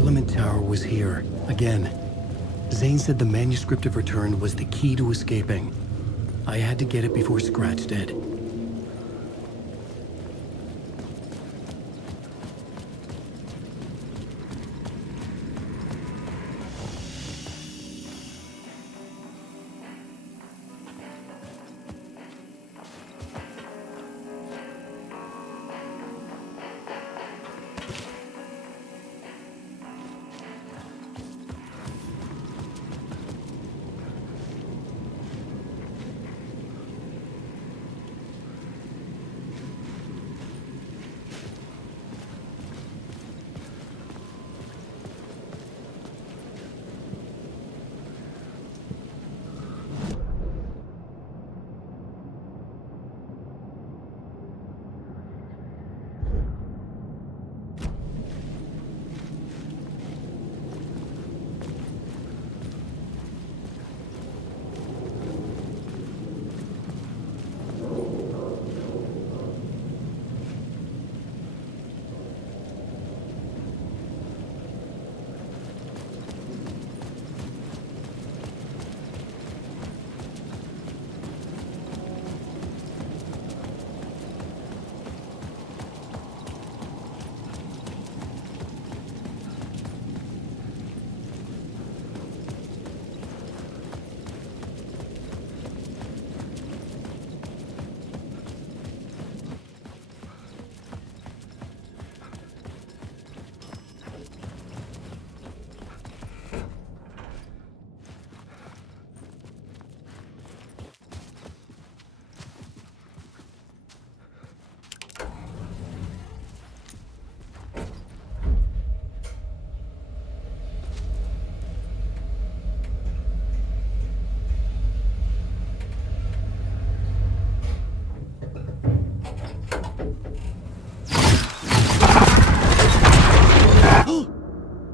Parliament Tower was here, again. Zane said the manuscript of Return was the key to escaping. I had to get it before Scratch did.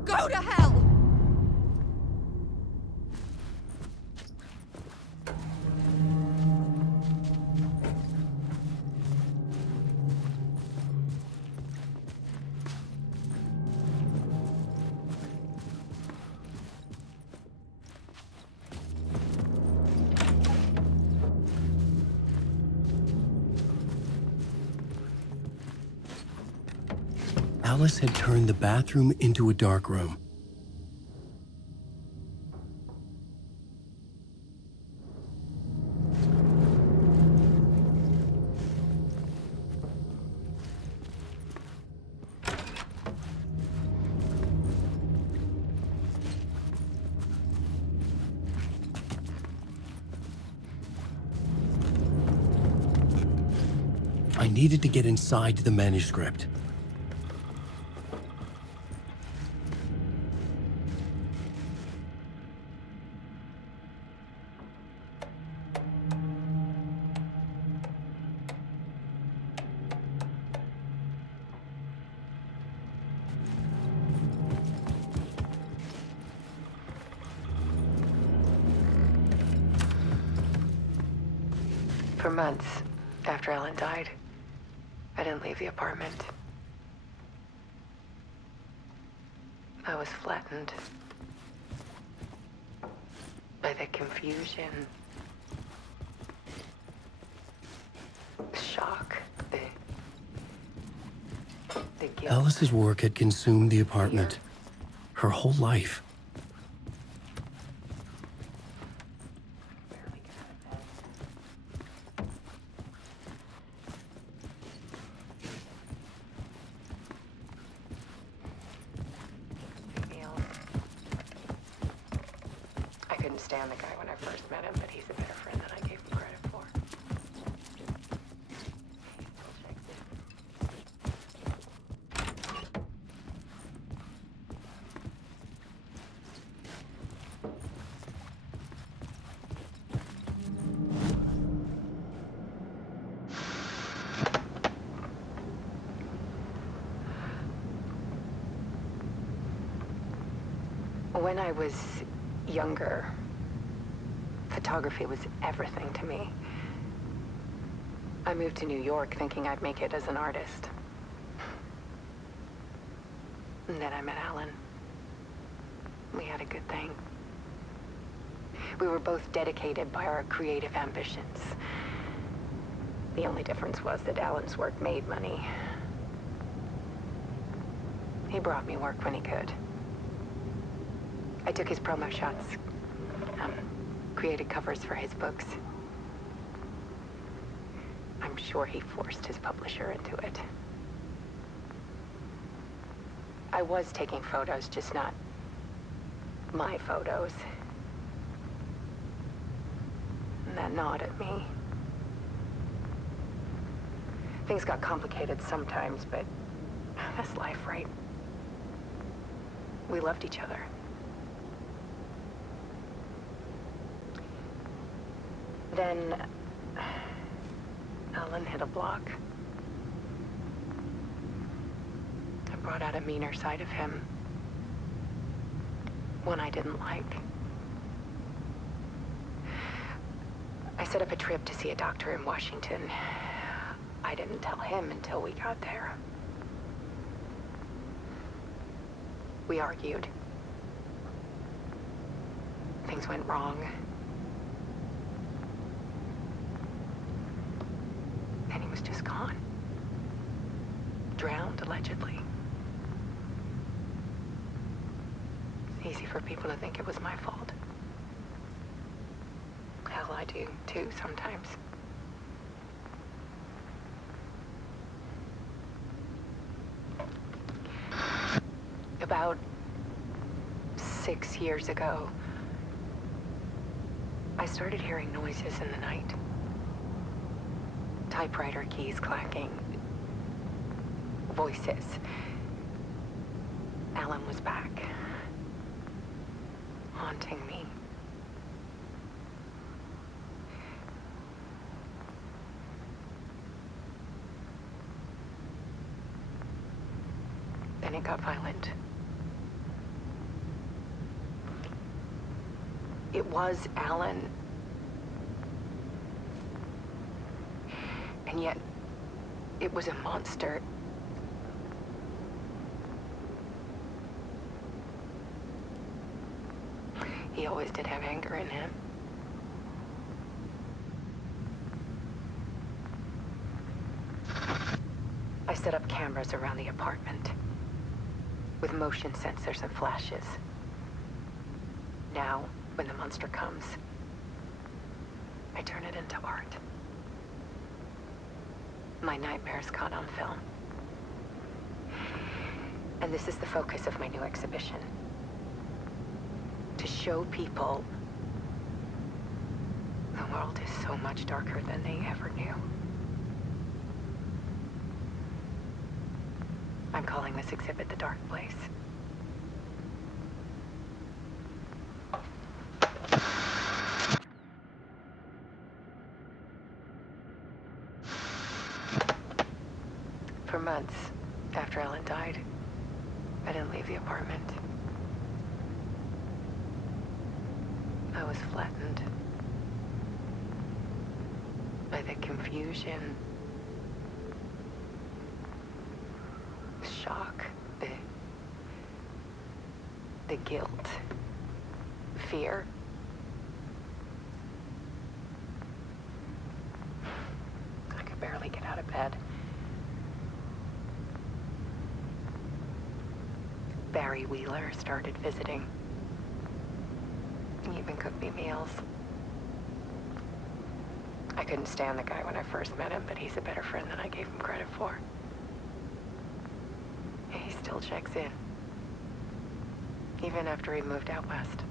Go to hell! Alice had turned the bathroom into a dark room. I needed to get inside the manuscript. For months after Ellen died, I didn't leave the apartment. I was flattened by the confusion, the shock, the guilt. Alice's work had consumed the apartment. Her whole life. I couldn't stand the guy when I first met him, but he's a better friend than I gave him credit for. When I was younger, photography was everything to me. I moved to New York thinking I'd make it as an artist. And then I met Alan. We had a good thing. We were both dedicated by our creative ambitions. The only difference was that Alan's work made money. He brought me work when he could. I took his promo shots, created covers for his books. I'm sure he forced his publisher into it. I was taking photos, just not my photos. And that gnawed at me. Things got complicated sometimes, but that's life, right? We loved each other. Then Alan hit a block. I brought out a meaner side of him. One I didn't like. I set up a trip to see a doctor in Washington. I didn't tell him until we got there. We argued. Things went wrong. And he was just gone. Drowned, allegedly. It's easy for people to think it was my fault. Hell, I do, too, sometimes. About 6 years ago, I started hearing noises in the night. Typewriter keys clacking. Voices. Alan was back. Haunting me. Then it got violent. It was Alan. And yet, it was a monster. He always did have anger in him. I set up cameras around the apartment with motion sensors and flashes. Now, when the monster comes, I turn it into art. My nightmares caught on film. And this is the focus of my new exhibition. To show people the world is so much darker than they ever knew. I'm calling this exhibit The Dark Place. For months after Ellen died, I didn't leave the apartment. I was flattened by the confusion, shock, the guilt, fear. I could barely get out of bed. Barry Wheeler started visiting. He even cooked me meals. I couldn't stand the guy when I first met him, but he's a better friend than I gave him credit for. And he still checks in. Even after he moved out west.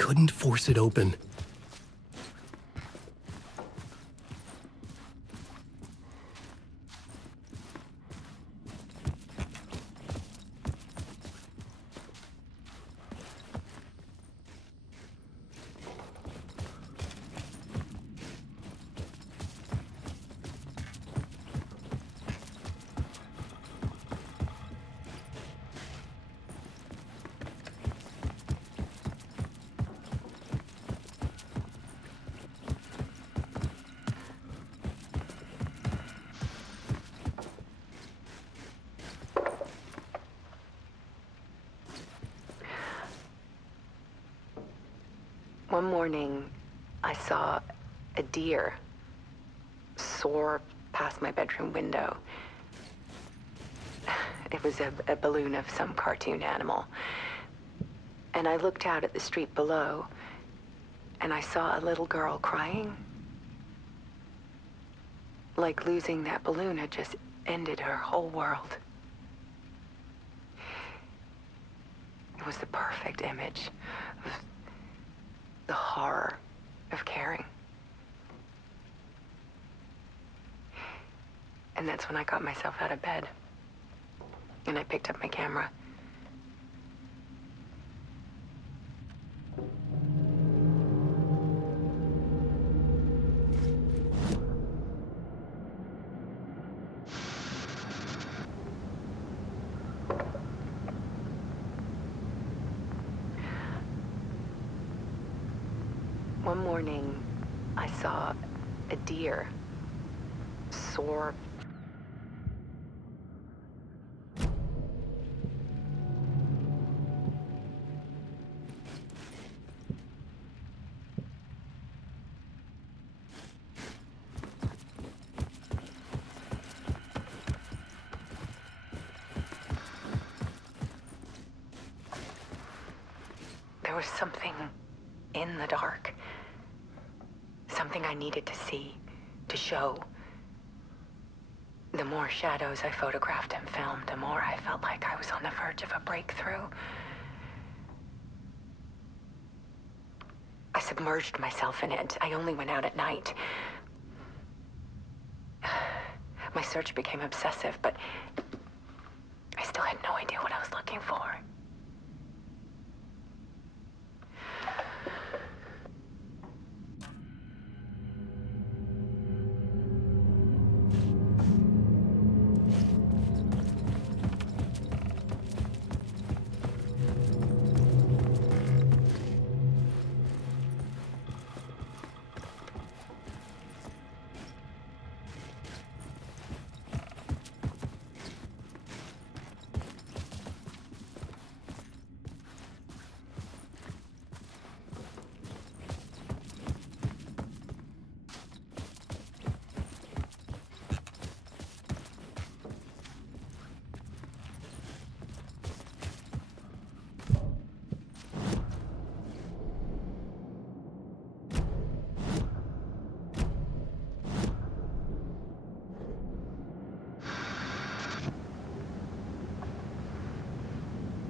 couldn't force it open. One morning, I saw a deer soar past my bedroom window. It was a balloon of some cartoon animal. And I looked out at the street below, and I saw a little girl crying. Like losing that balloon had just ended her whole world. It was the perfect image of the horror of caring. And that's when I got myself out of bed. And I picked up my camera. One morning, I saw a deer soar. There was something in the dark. Something I needed to see, to show. The more shadows I photographed and filmed, the more I felt like I was on the verge of a breakthrough. I submerged myself in it. I only went out at night. My search became obsessive, but I still had no idea what I was looking for.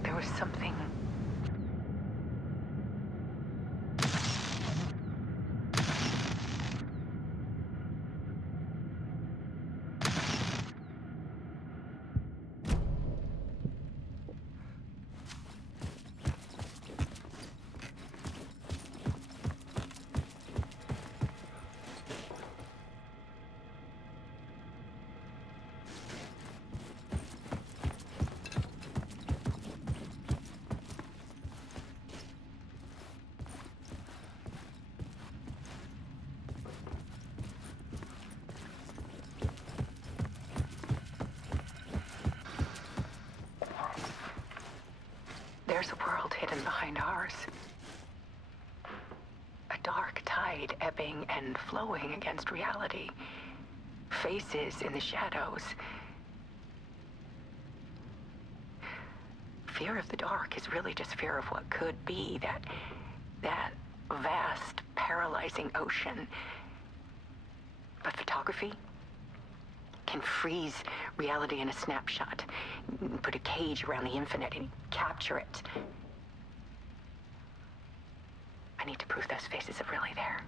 There was something. There's a world hidden behind ours. A dark tide ebbing and flowing against reality. Faces in the shadows. Fear of the dark is really just fear of what could be, that vast, paralyzing ocean. But photography can freeze reality in a snapshot, put a cage around the infinite and capture it. I need to prove those faces are really there.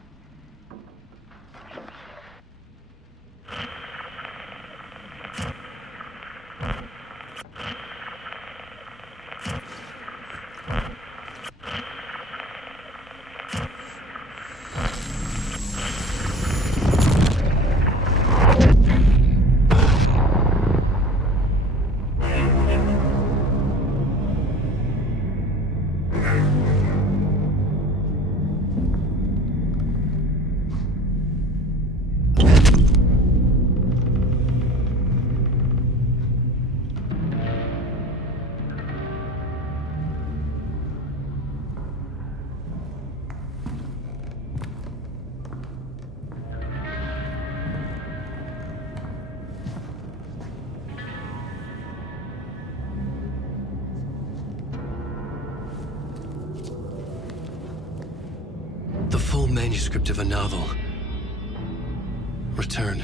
The full manuscript of a novel. Return.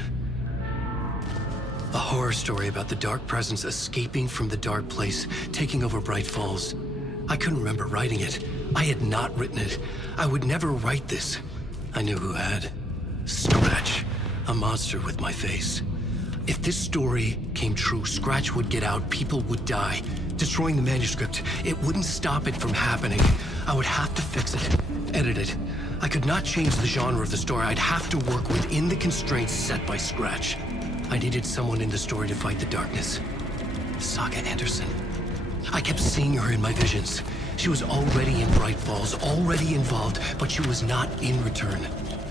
A horror story about the dark presence escaping from the dark place, taking over Bright Falls. I couldn't remember writing it. I had not written it. I would never write this. I knew who had. Scratch. A monster with my face. If this story came true, Scratch would get out, people would die. Destroying the manuscript, it wouldn't stop it from happening. I would have to fix it, edit it. I could not change the genre of the story. I'd have to work within the constraints set by Scratch. I needed someone in the story to fight the darkness. Saga Anderson. I kept seeing her in my visions. She was already in Bright Falls, already involved, but she was not in Return.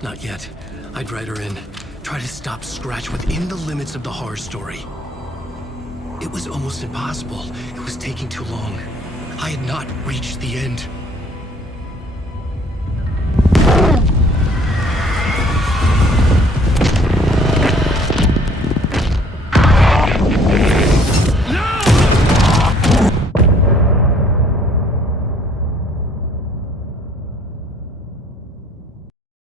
Not yet. I'd write her in. Try to stop Scratch within the limits of the horror story. It was almost impossible. It was taking too long. I had not reached the end.